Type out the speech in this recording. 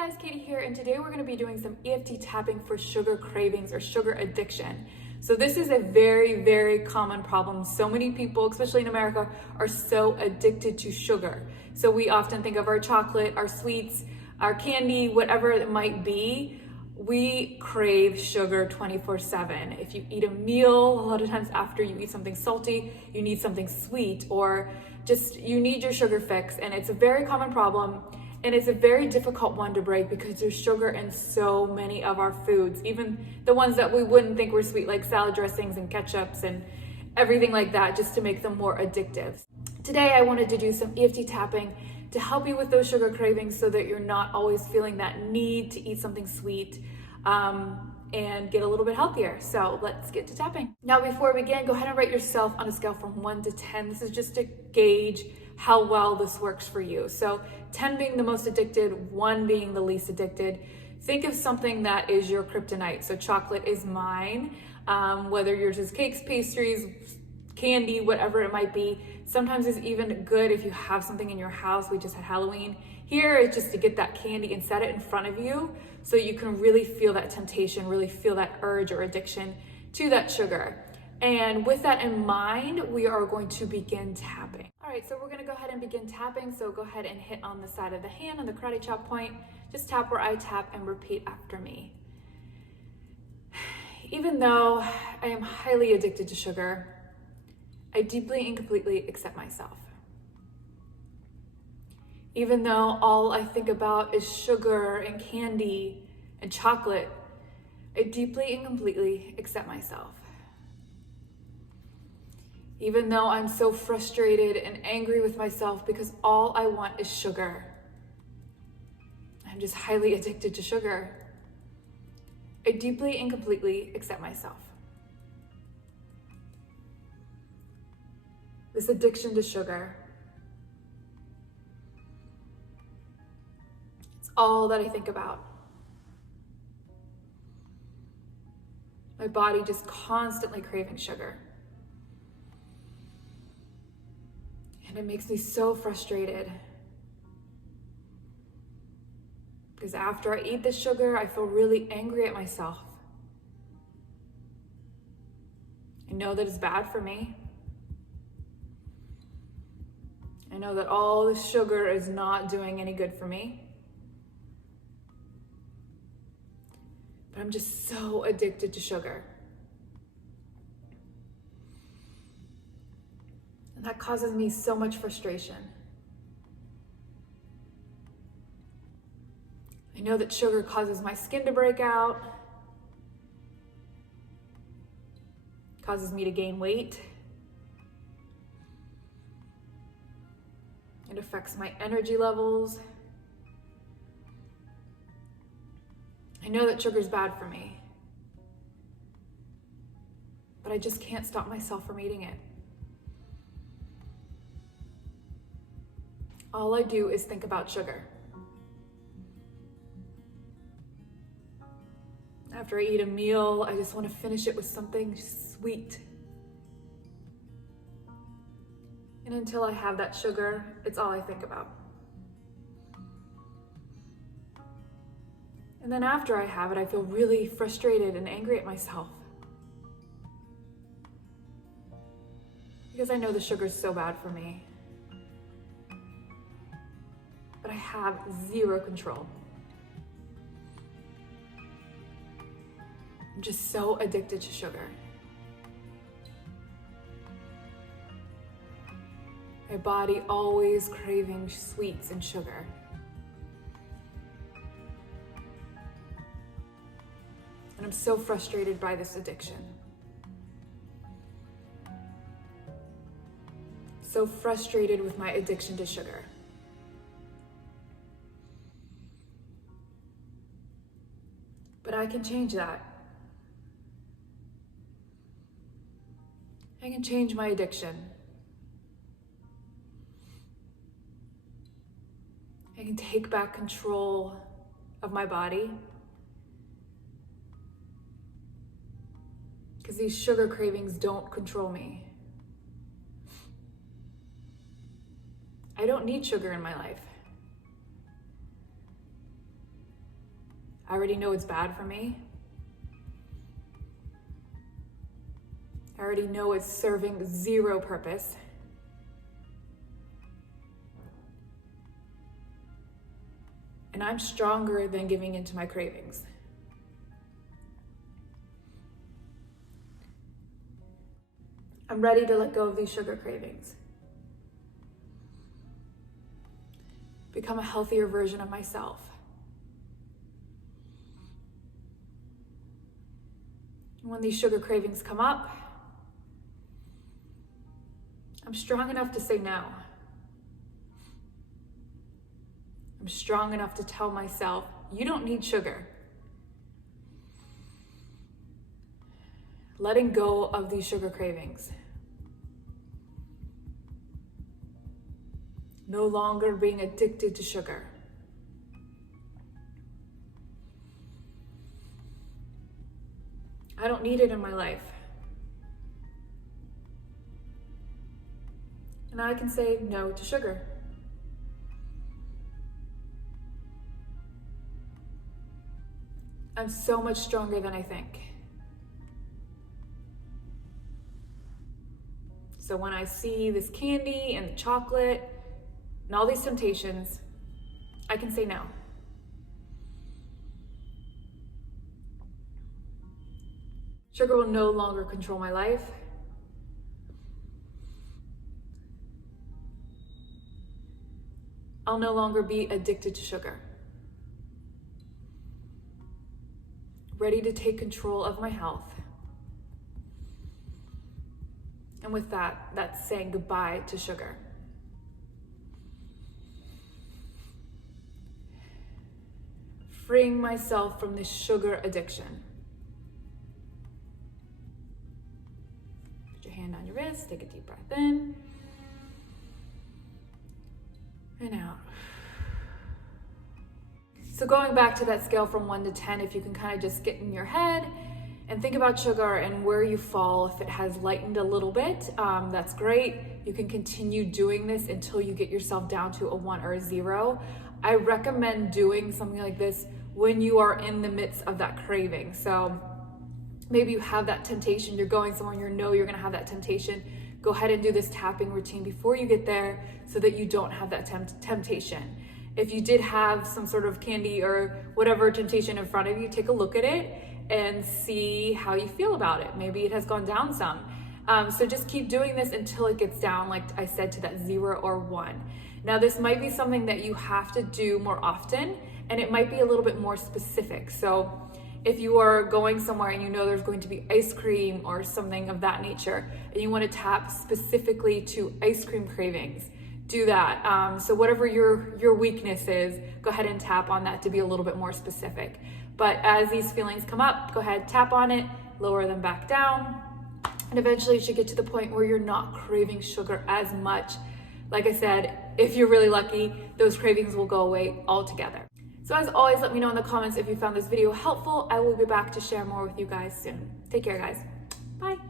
guys, Katie here, and today we're going to be doing some EFT tapping for sugar cravings or sugar addiction. So this is a very, very common problem. So many people, especially in America, are so addicted to sugar. So we often think of our chocolate, our sweets, our candy, whatever it might be. We crave sugar 24/7. If you eat a meal, a lot of times after you eat something salty, you need something sweet, or just you need your sugar fix. And it's a very common problem. And it's a very difficult one to break because there's sugar in so many of our foods, even the ones that we wouldn't think were sweet, like salad dressings and ketchups and everything like that, just to make them more addictive. Today, I wanted to do some EFT tapping to help you with those sugar cravings so that you're not always feeling that need to eat something sweet and get a little bit healthier. So let's get to tapping. Now, before we begin, go ahead and rate yourself on a scale from 1 to 10. This is just to gauge how well this works for you. So 10 being the most addicted, 1 being the least addicted. Think of something that is your kryptonite. So chocolate is mine, whether yours is cakes, pastries, candy, whatever it might be. Sometimes it's even good if you have something in your house. We just had Halloween. Here is just to get that candy and set it in front of you so you can really feel that temptation, really feel that urge or addiction to that sugar. And with that in mind, we are going to begin tapping. All right, so we're gonna go ahead and begin tapping. So go ahead and hit on the side of the hand on the karate chop point. Just tap where I tap and repeat after me. Even though I am highly addicted to sugar, I deeply and completely accept myself. Even though all I think about is sugar and candy and chocolate, I deeply and completely accept myself. Even though I'm so frustrated and angry with myself because all I want is sugar, I'm just highly addicted to sugar, I deeply and completely accept myself. This addiction to sugar, it's all that I think about. My body just constantly craving sugar. And it makes me so frustrated because after I eat the sugar, I feel really angry at myself. I know that it's bad for me. I know that all the sugar is not doing any good for me. But I'm just so addicted to sugar. And that causes me so much frustration. I know that sugar causes my skin to break out, causes me to gain weight. It affects my energy levels. I know that sugar's bad for me, but I just can't stop myself from eating it. All I do is think about sugar. After I eat a meal, I just want to finish it with something sweet. And until I have that sugar, it's all I think about. And then after I have it, I feel really frustrated and angry at myself. Because I know the sugar's so bad for me. But I have zero control. I'm just so addicted to sugar. My body always craving sweets and sugar. And I'm so frustrated by this addiction. So frustrated with my addiction to sugar. But I can change that. I can change my addiction. I can take back control of my body. Because these sugar cravings don't control me. I don't need sugar in my life. I already know it's bad for me. I already know it's serving zero purpose. And I'm stronger than giving into my cravings. I'm ready to let go of these sugar cravings. Become a healthier version of myself. And when these sugar cravings come up, I'm strong enough to say no. I'm strong enough to tell myself, you don't need sugar. Letting go of these sugar cravings. No longer being addicted to sugar. I don't need it in my life. And I can say no to sugar. I'm so much stronger than I think. So when I see this candy and the chocolate and all these temptations, I can say no. Sugar will no longer control my life. I'll no longer be addicted to sugar. Ready to take control of my health. And with that, that's saying goodbye to sugar. Freeing myself from this sugar addiction. Put your hand on your wrist, take a deep breath in and out. So going back to that scale from 1 to 10, if you can kind of just get in your head and think about sugar and where you fall. If it has lightened a little bit, that's great. You can continue doing this until you get yourself down to a 1 or a 0. I recommend doing something like this when you are in the midst of that craving. So maybe you have that temptation, you're going somewhere and you know you're gonna have that temptation. Go ahead and do this tapping routine before you get there so that you don't have that temptation. If you did have some sort of candy or whatever temptation in front of you, take a look at it and see how you feel about it. Maybe it has gone down some. So just keep doing this until it gets down, like I said, to that 0 or 1. Now this might be something that you have to do more often, and it might be a little bit more specific. So if you are going somewhere and you know there's going to be ice cream or something of that nature, and you want to tap specifically to ice cream cravings, do that. So whatever your weakness is, go ahead and tap on that to be a little bit more specific. But as these feelings come up, go ahead, tap on it, lower them back down, and eventually you should get to the point where you're not craving sugar as much. Like I said, if you're really lucky, those cravings will go away altogether. So as always, let me know in the comments if you found this video helpful. I will be back to share more with you guys soon. Take care, guys. Bye.